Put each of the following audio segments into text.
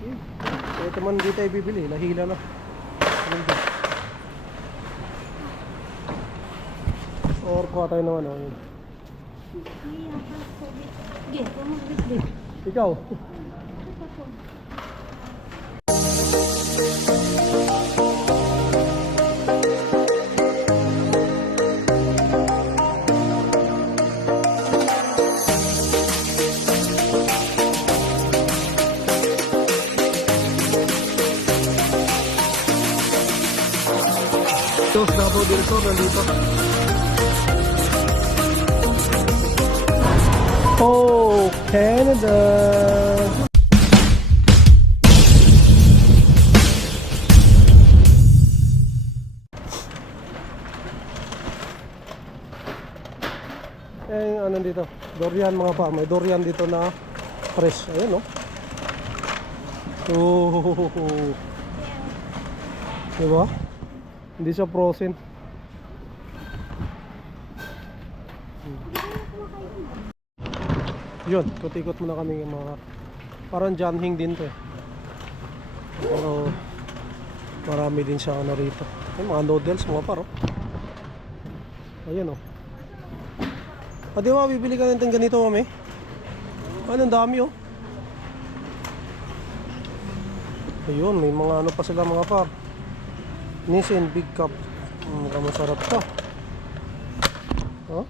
Ito man hindi tayo bibili, lahila na. Or kuha tayo ng ano yun. Ikaw? Ito, Davao del Sur, nandito. Oh, Canada! Eh, ano dito? Durian mga pa. May durian dito na fresh. Ayun, no? Oh, diba? Hindi siya frozen. Yun, ikot-ikot muna kami mga parang janhing din to eh. Pero marami din siya ano rito. Yung mga noodles, mga paro. Ayun oh. Di ba bibili ka natin ganito mami? Anong dami oh. Ayun, may mga ano pa sila mga par. Nissin Big Cup. Mukhang masarap to. Oh?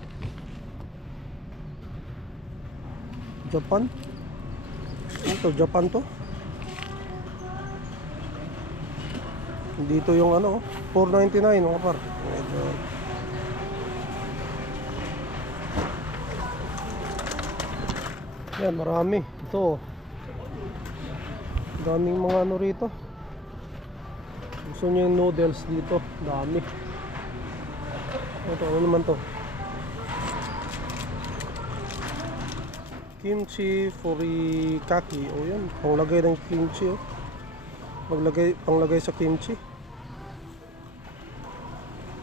Japan? Ito, Japan to. Dito yung ano, $4.99 mga par. Medyo yan, marami. Ito daming mga ano rito. Gusto nyo yung noodles dito, dami. Ito, ano naman to? Kimchi furikake. O yan, panglagay ng kimchi oh. Panglagay sa kimchi.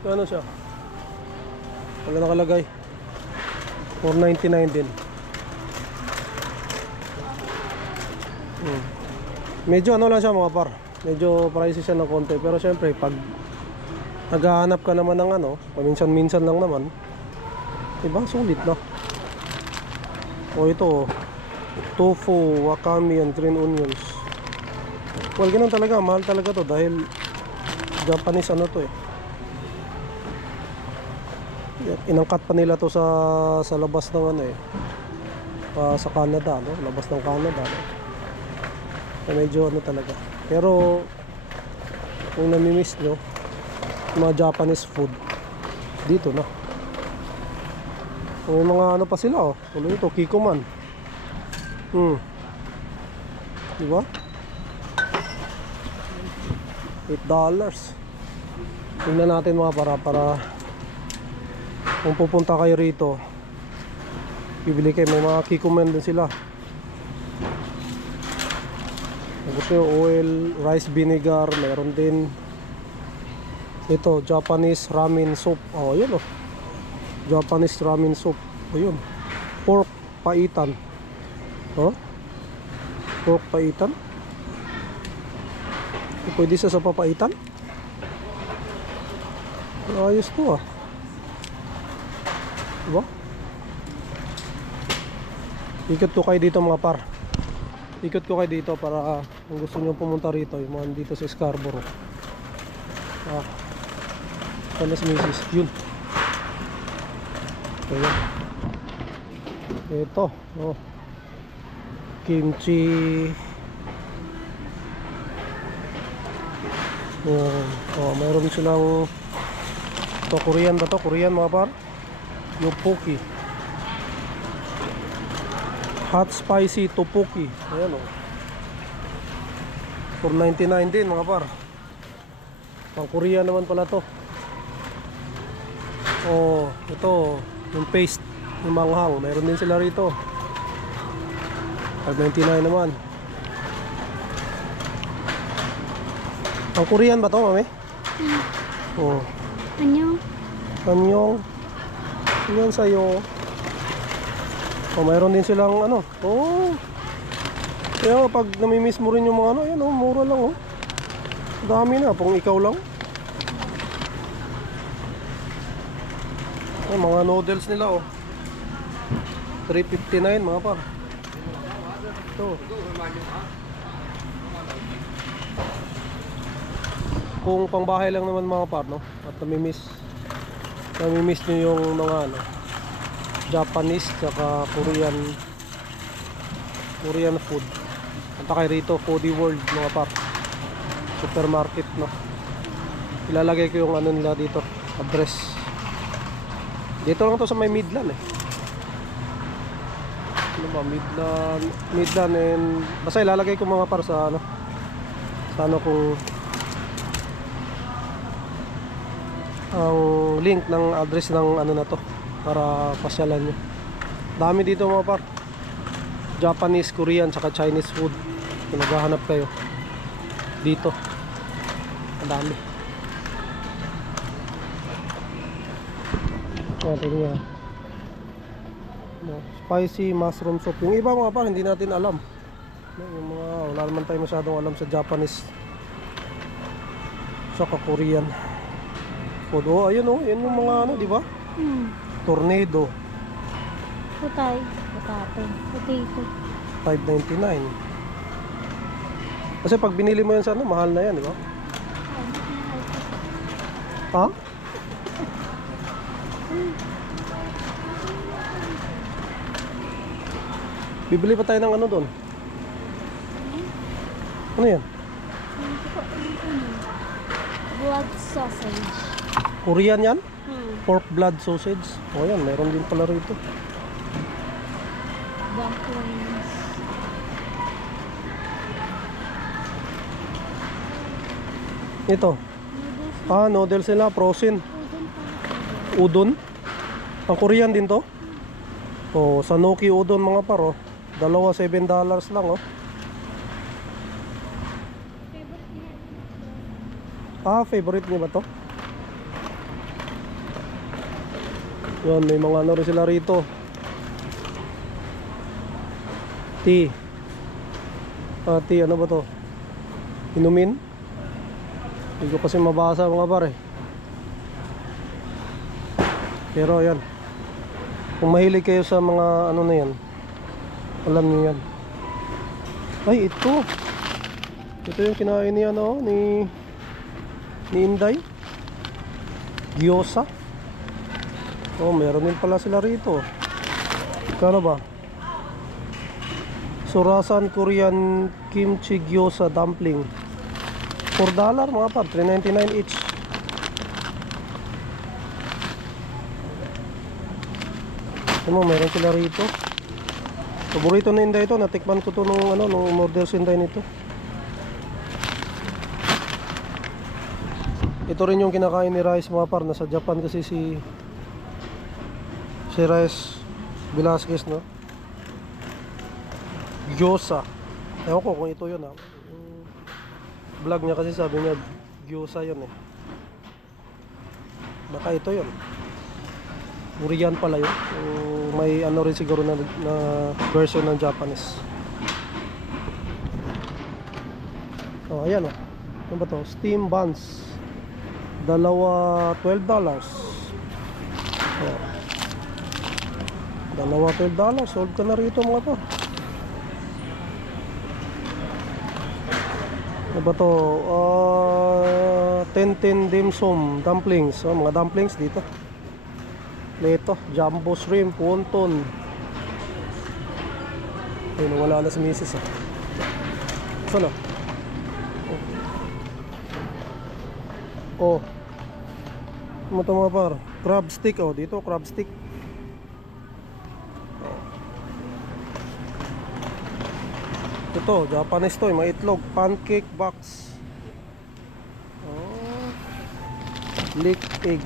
Ano siya? Wala nakalagay. $4.99 din. Medyo ano lang siya mga par. Medyo pricey siya ng konti. Pero syempre pag naghahanap ka naman ng ano, paminsan-minsan lang naman, diba? Sulit na. O ito, tofu, wakame and green onions. Well, ganun talaga, mahal talaga to dahil Japanese ano to eh. Inangkat pa nila to sa labas ng ano eh. Sa Canada, no? Labas ng Canada, no? Medyo ano talaga. Pero kung namimiss nyo mga Japanese food, dito na. May mga ano pa sila oh. Tuloy ito, Kikoman. Diba? $8. Tingnan natin mga para kung pupunta kayo rito, bibili kayo. May mga Kikoman din sila. Gusto yung oil, rice vinegar, meron din ito, Japanese ramen soup. Oh, yun oh. Japanese ramen soup. Ayun. Pork paitan. Oh? Pork paitan. Pwede siya sa papaitan. Ayos to ah. Diba? Ikot ko kayo dito mga par. Ikot ko kayo dito para kung gusto nyo pumunta rito, yung mga dito sa Scarborough. Panas misis. Yun. Ayan. Ito oh. Kimchi. Oh, mayroon silang ito, Korean ba to? Korean mga par? Tteokbokki. Hot spicy tteokbokki. Ayan oh. $4.99 din mga par. Pang Korean naman pala to. Oh, ito yung paste, yung manghang, mayroon din sila rito. $5.99 naman. Ang Korean ba to, mami? Oh. Anyong. Anyong. Yan sa'yo. Oh, mayroon din silang ano. Oh. Kaya nga, pag namimiss mo rin yung mga ano, ayan oh, mura lang oh. Dami na, kung ikaw lang. Ay, mga noodles nila oh. 359 mga par. Ito. Kung pangbahay lang naman mga par, no? At namimiss nyo yung mga ano, Japanese tsaka Korean food. Punta kayo rito, Foodie World mga par. Supermarket, no? Ilalagay ko yung ano nila dito, address. Dito lang to sa may Midland eh. Ano ba, Midland and basta ilalagay ko mga par sa ano, kung ang link ng address ng ano na to para pasyalan nyo. Dami dito mga par, Japanese, Korean, saka Chinese food. Kung naghahanap kayo dito, ang dami. Tingnan no, spicy mushroom soup. Yung iba mga par hindi natin alam, no, yung mga wala naman tayo masyadong alam sa Japanese saka Korean food. Oh, ayun oh, yan yung mga ano, di ba? Tornado. Putay. Potato. Potato. 5.99. Kasi pag binili mo yan sa ano, mahal na yan, di ba? Ha? Bibili pa tayo ng ano doon. Ano yan? Blood sausage. Korean yan? Pork blood sausage. O yan, meron din pala rito. Dumplings. Ito. Noodles nila, frozen. Udon. Ang Korean din to. Oh, Sanoki udon mga paro. Dalawa $7 lang oh. Favorite niyo ba to? Yan, may mga ano rin sila rito. Tea. Tea, ano ba to? Inumin? Hindi ko kasi mabasa mga pare. Pero yan, kung mahilig kayo sa mga ano na yan, alam niyo yan. Ay, ito yung kinain niya no, ni Inday. Gyoza. Oh, meron din pala sila rito. Kano ba? Surasan Korean kimchi gyoza dumpling. $4 mga par, $3.99 each. Ano, meron sila rito. Paborito na Inday ito. Natikman ko to nung order si Inday nito. Ito rin yung kinakain ni Rice mga par. Nasa Japan kasi si Rice Velasquez, no? Gyoza. Ewan ko kung ito yun ha. Vlog niya kasi sabi niya gyoza yun eh. Baka ito yun. Korean pala yun. May ano rin siguro na version ng Japanese. Oh, ayan oh. Ano ba to? Steam buns. Dalawa $12. Oh. Dalawa $12. Sold ka na rito mga to. Ano ba to? 10 dim sum dumplings. Oh, mga dumplings dito. Ito, jumbo shrimp, wonton. Ayun, wala na si Mrs. Saan na? Oh. Ano ito mga par? Crab stick, oh. Dito, crab stick. Oh. Ito, Japanese to, mga itlog. Pancake box. Oh. Leek egg.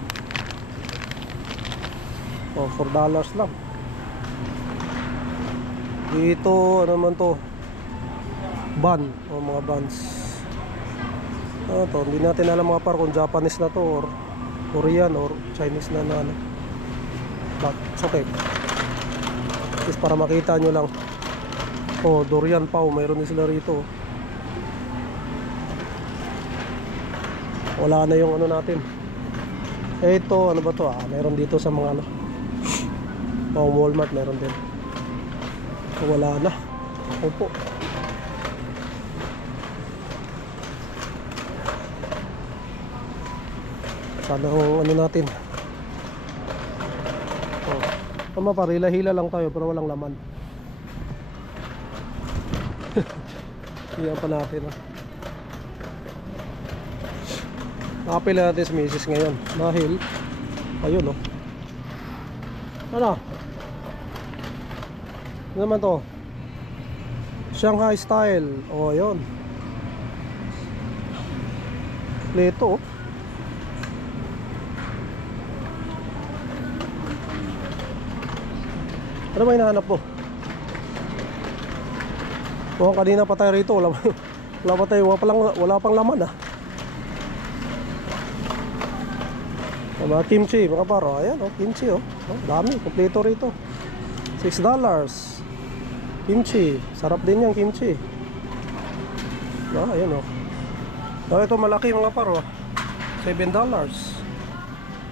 Oh, $4 lang. Dito, ano naman to? Bun, o mga buns. Ano to? Hindi natin alam mga par kung Japanese na to or Korean or Chinese na ano. But, it's okay. Just para makita nyo lang. Oh, durian pao, mayroon din sila rito. Wala na yung ano natin. Ito, ano ba to? Meron dito sa mga ano. Walmart meron din. Wala na. Opo. Sana ang ano natin. Oh. Tama pa, hila-hila lang tayo pero walang laman. Iyan pa natin Nakapila natin si Mrs. ngayon dahil ayun ano naman to, Shanghai style. Ayun Leto Ano ba hinahanap mo? Kanina pa tayo rito, wala pa tayo, wala pang laman Mga kimchi, mga paro. Ayan kimchi dami, kompleto rito. $6 kimchi, sarap din yan kimchi. Ayan ito malaki mga paro, $7.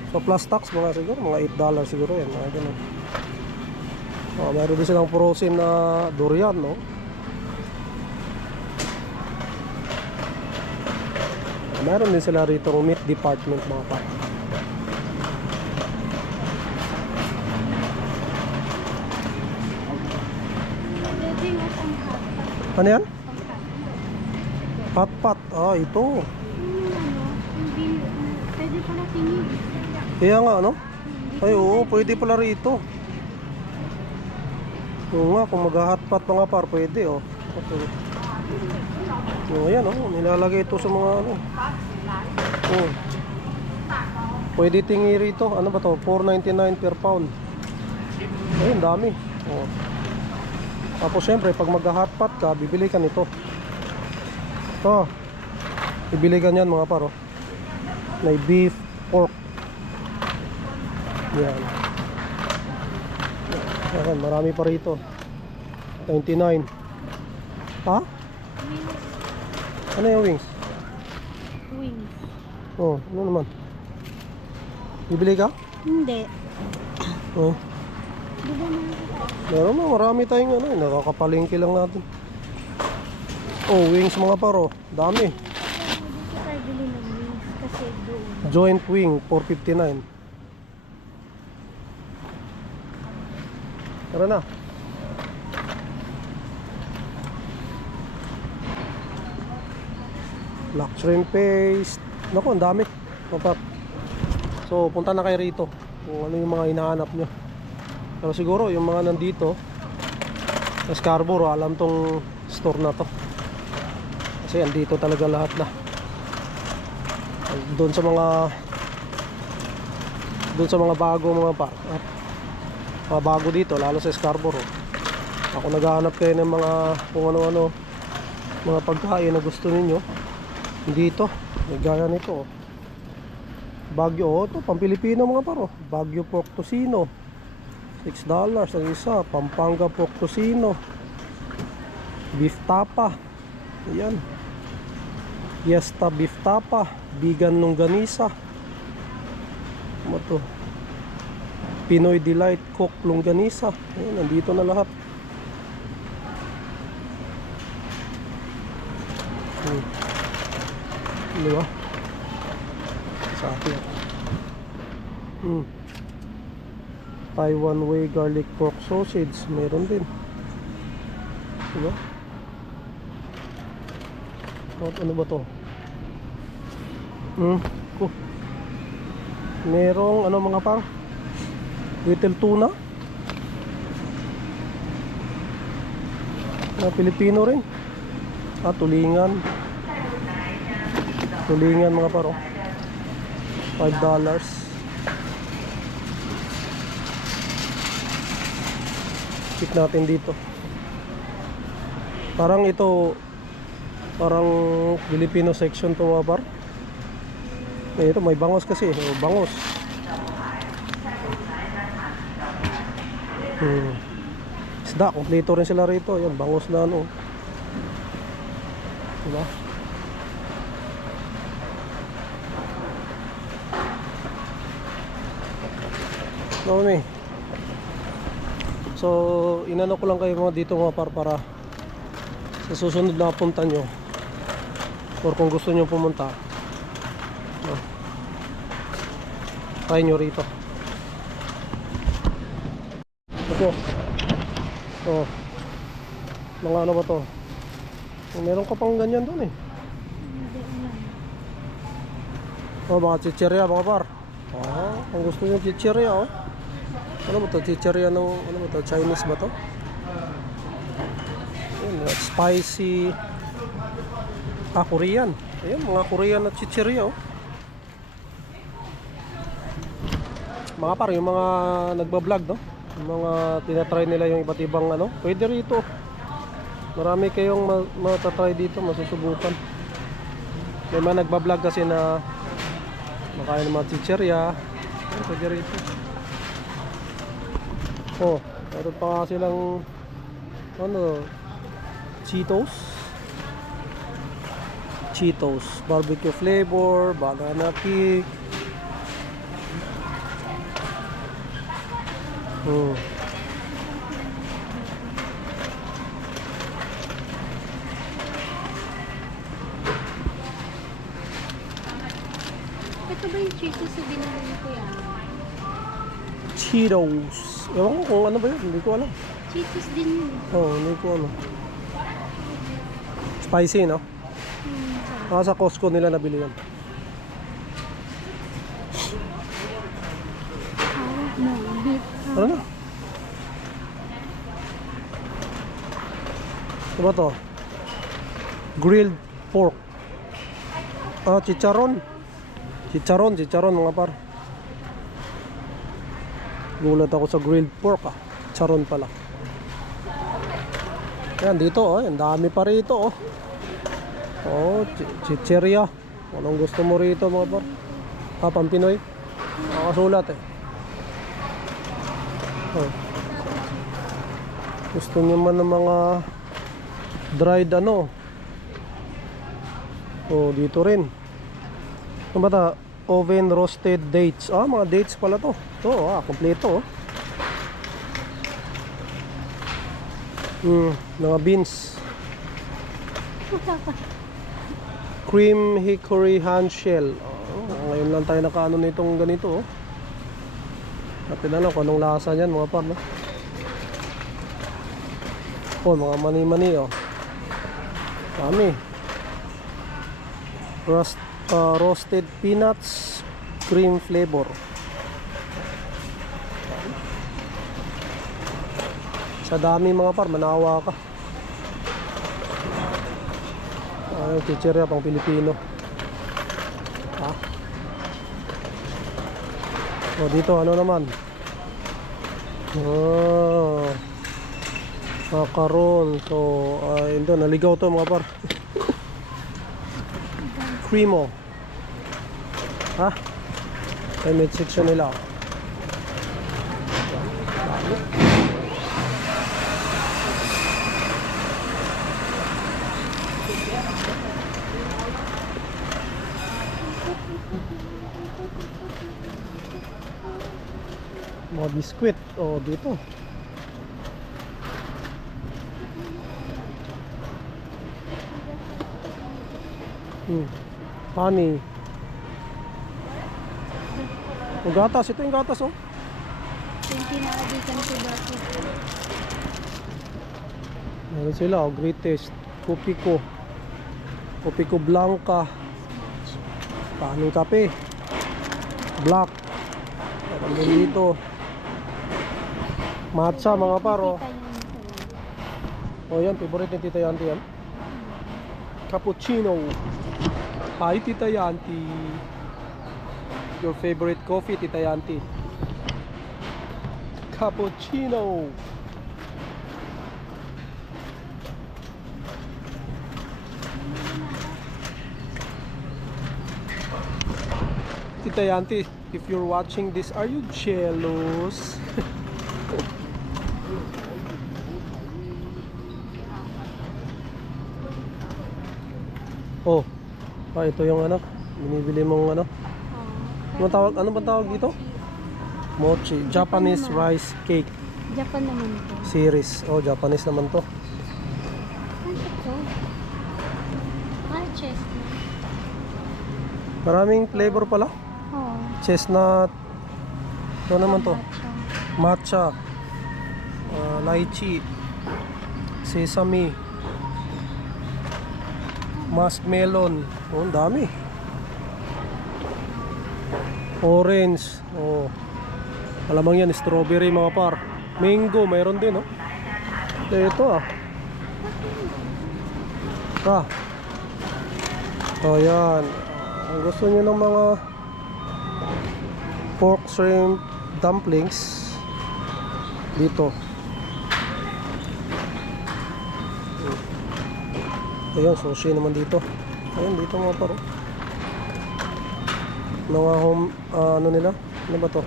So plus tax mga siguro, mga $8 siguro yan, mga ganun. Meron din silang frozen na durian Meron din sila rito meat department mga paro. Ano yan? Hot pot. Ito. Pwede pala tingin. Kaya nga ay oo, pwede pala rito. Oo nga, kung mag-hot pot mga par, pwede Okay. Ayan nilalagay ito sa mga pwede tingi rito. Ano ba to? $4.99 per pound. Ayun, dami. Tapos syempre pag mag-hotpot ka, bibili ka nito. Bibili ka niyan mga paro. May beef, pork. Yan. Marami pa rito. 99. Ano yung wings? Wings. Ano naman? Bibili ka? Hindi. Meron marami tayong nakakapalingki lang natin. Wings mga paro, dami. Dito tayo bili ng wings kasi doon. Joint wing, $4.59. Tara na. Black shrimp paste. Naku, ang dami. So, punta na kayo rito kung ano yung mga hinahanap nyo. Pero siguro yung mga nandito sa Scarborough, alam tong store na to kasi andito talaga lahat na. Doon sa mga bago mga bago dito, lalo sa Scarborough, ako naghahanap kayo ng mga kung ano-ano mga pagkain na gusto ninyo dito. Gaya nito Baguio, ito pang Pilipino mga paro. Baguio pork tocino, $6 ang isa. Pampanga pork tocino, beef tapa. Ayan, Fiesta beef tapa, vegan longganisa. Ano to? Pinoy Delight Cook longganisa. Ayan, nandito na lahat. Diba? Sa atin. Taiwan Way garlic pork sausage, meron din. Diba? Ano ba to? Merong ano mga par? Little tuna. Pilipino rin. Tulingan. Tulingan mga paro, $5. Check natin dito. Parang ito, parang Filipino section to mga par. Ito may bangos kasi, Isda, kompleto rin sila rito. Yan, bangus na ano. Diba? Dami. So, inano ko lang kayo mga dito mga para sa susunod na punta nyo or kung gusto nyo pumunta, no, try nyo rito. Ito. Oh. Mga ano ba to? Meron ka pang ganyan doon eh. Hindi alam. Oh, mga chichirya mga par. Oh, kung gusto nyo chichirya oh. Ano ba to? Chichirya ng ano ba to? Chinese ba to? Ayan, spicy. Ah, Korean. Ayan, mga Korean na chichirya oh. Mga par, yung mga nagbablog no? Yung mga tinatry nila yung iba't ibang ano, pwede rito. Marami kayong matatry dito, masusubukan. May mga nagbablog kasi na makain ng mga chichirya. Ayan, pwede rito. Oh, meron pa nga silang ano, Cheetos barbecue flavor, banana cake. Oh. Ito ba yung Cheetos sa binili ko yan? Cheetos. Ewan ko kung ano ba yun, hindi ko alam. Cheetos din yun. Oh, hindi ko alam. Spicy, no? Sa Costco nila nabili yan. No, beef. Ano na? Ano ba to? Grilled pork. Ah, chicharon. Chicharon mga par. Gulat ako sa grilled pork ah. Chicharon pala. Yan dito oh, ang dami pa rito oh. Oh, chichirya. Anong gusto mo rito mga par? Ah, Pampinoy. Nakasulat eh. Oh. Gusto niyo man ng mga dried ano? Oh, dito rin. Ano ba ta? Oven roasted dates. Ah, mga dates pala to. To, kompleto. Mga beans. Cream hickory handshell. Oh, ngayon lang tayo nakaano nitong ganito. Natin alam kung anong lasa niyan mga par, no? Oh, mga mani-mani oh. Dami. Roasted peanuts cream flavor. Sa dami mga par, manawa ka. Yung chichirya pang Pilipino. Ha? O dito ano naman? Oh, macaron. So ito naligaw to mga par. Cremo. Ha? Ay may section nila. Mga biskwit. Oh, dito. Honey. Oh, gatas. Ito yung gatas, oh. 20 na adikan sa dati. Meron sila, oh. Greatest. Kopiko. Kopiko Blanca. Paanong kape. Black. Meron din dito. Matcha, mga paro. Oh, yan. Favorite ni Tita Yanti yan. Cappuccino. Hi, Tita Yanti. Your favorite coffee, Tita Yanti? Cappuccino. Tita Yanti, if you're watching this, are you jealous? Oh. Ito yung ano, binibili mong ano. Ano bang tawag dito? Mochi, Japanese naman. rice cake Japan naman ito. series. Oh, Japanese naman to. Ano ito? Chestnut. Maraming flavor pala. Oo. Chestnut. Ito naman to. Matcha. Matcha. Lychee. Sesame. Muskmelon. Oh, ang dami. Orange. Oh. Alamang yan, strawberry mga par. Mango, mayroon din, oh. Ito ah. Oh, yan. Ang gusto niyo ng mga pork shrimp dumplings dito. Ayun, sushi naman dito. Ayun, dito mga par. Mga home, ano nila? Ano ba to?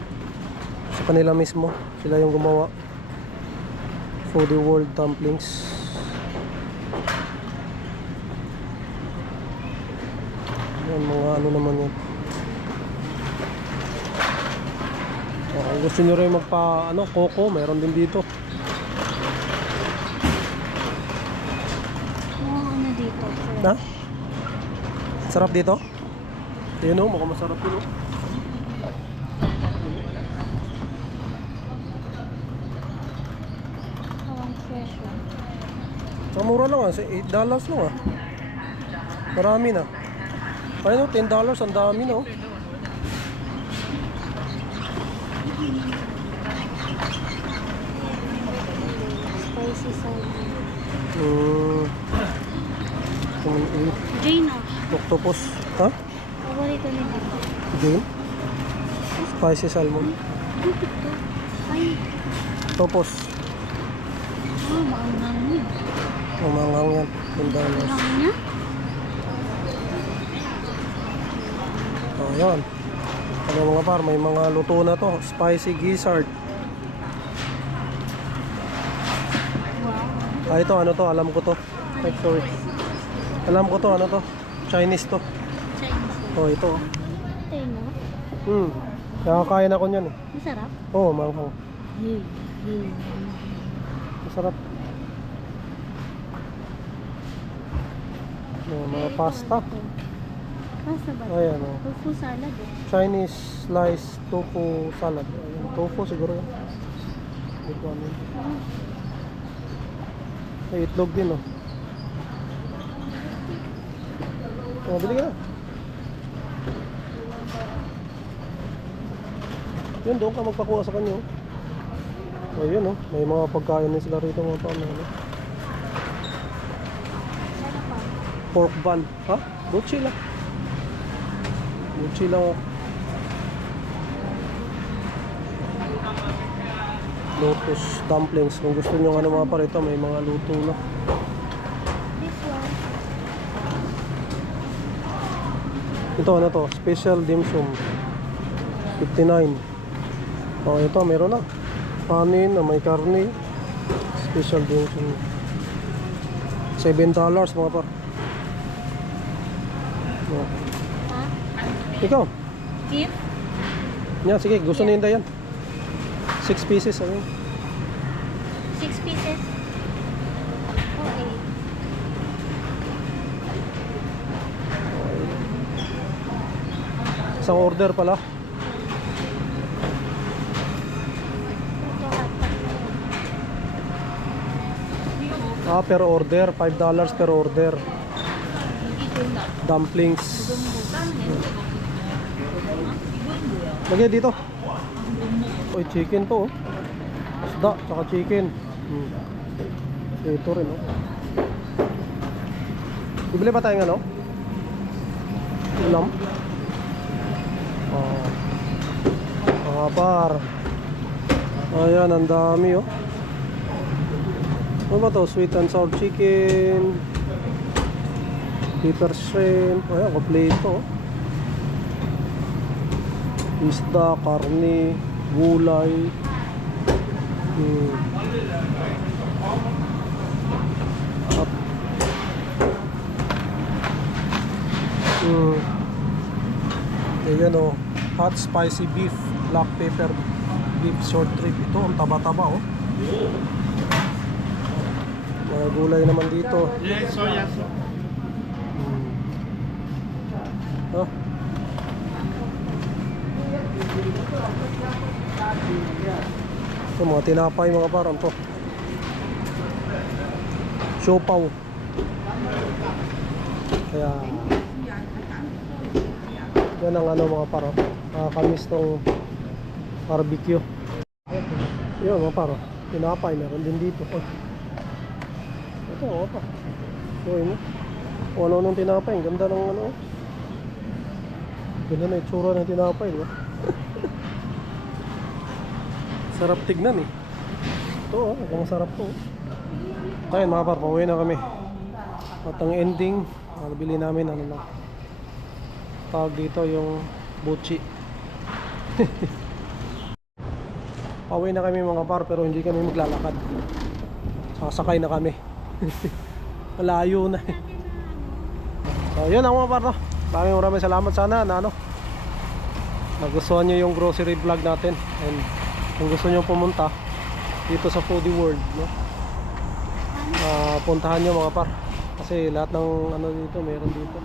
Sa kanila mismo. Sila yung gumawa. Foodie World Dumplings. Yan, mga ano naman yan. Kung gusto nyo rin magpa, ano, coco, mayroon din dito. Ano dito? Ha? Sarap dito? Yun o, mukhang masarap yun o. Awang fresh one. Sa mura lang ah, $8 lang ah. Marami na. Ayun o, $10, ang dami na o. Spicy salmon. Jane Octopus. Ha? Paborito ni Dito. Jane? Spicy salmon. Ay, Octopus. maanghang niya. Umangang yan. $10. Maanghang niya? O, yan. Ano mga par, may mga luto na to. Spicy gizzard. Wow. Ito, ano to? Alam ko to. Ay, sorry. Alam ko to, ano to? Chinese to. Chinese. Oh, ito. Tayo no? Nakakain ako niyan eh. Masarap? Oo, manghang. Hey. Masarap. Mga pasta. Pasta ba? Ayan o. Tofu salad eh. Chinese sliced tofu salad. Ayan, tofu siguro yan. Ito ano yun. Ay, itlog din o. Oh, bili ka na. Yun, doon ka magpakuha sa kanyo. O yun o, may mga pagkain din sila rito mga paano. Pork bun. Ha? Buchi lang. Buchi lang. Lotus dumplings. Kung gusto nyo ano mga parito, may mga luto na. This one. Ito ano to? Special dim sum. 59. Oh, ito meron na. Panin na may karne. Special dim sum. $7 mga par. Oh. Ha? Ikaw? Beef? Yan, sige. Gusto ni Inday yan. 6 pieces. Ano? 6 pieces? Okay. Isang order pala. Per order. $5 per order. Dumplings. Lagay dito. Oy, chicken to oh. Isda, tsaka chicken. Ito rin oh. Bibili ba tayong ano? Ulam? Oh. Mga par. Ayan, ang dami oh. Ano ba to? Sweet and sour chicken. Bitter shrimp. Ayan, kompleto oh. Isda, karne, gulay. Ayan o, hot spicy beef, black pepper beef short rib. Ito, ang taba-taba oh. Mga gulay naman dito. Yes, soya sauce. Oh. Ito, mga tinapay mga parang to. Siopaw. Kaya yan ang ano mga paro. Nakakamiss tong barbecue. Yun mga paro. Tinapay meron din dito. Oh. Ito mga pa. Yun mo. O ano nung tinapay. Ang ganda ng ano. Ganda na itsura ng tinapay. Diba? Sarap tignan eh. Ito oh. Ang sarap to. Kaya mga paro. Pauwi na kami. At ang ending. Bili namin ano lang. Tawag dito yung buchi. Pauwi na kami mga par pero hindi kami maglalakad. Sasakay na kami. Malayo na. So yun ang mga par no. Maraming salamat sana na ano. Nagustuhan nyo yung grocery vlog natin. And kung gusto nyo pumunta dito sa Foodie World no. Puntahan nyo mga par. Kasi lahat ng ano dito meron dito.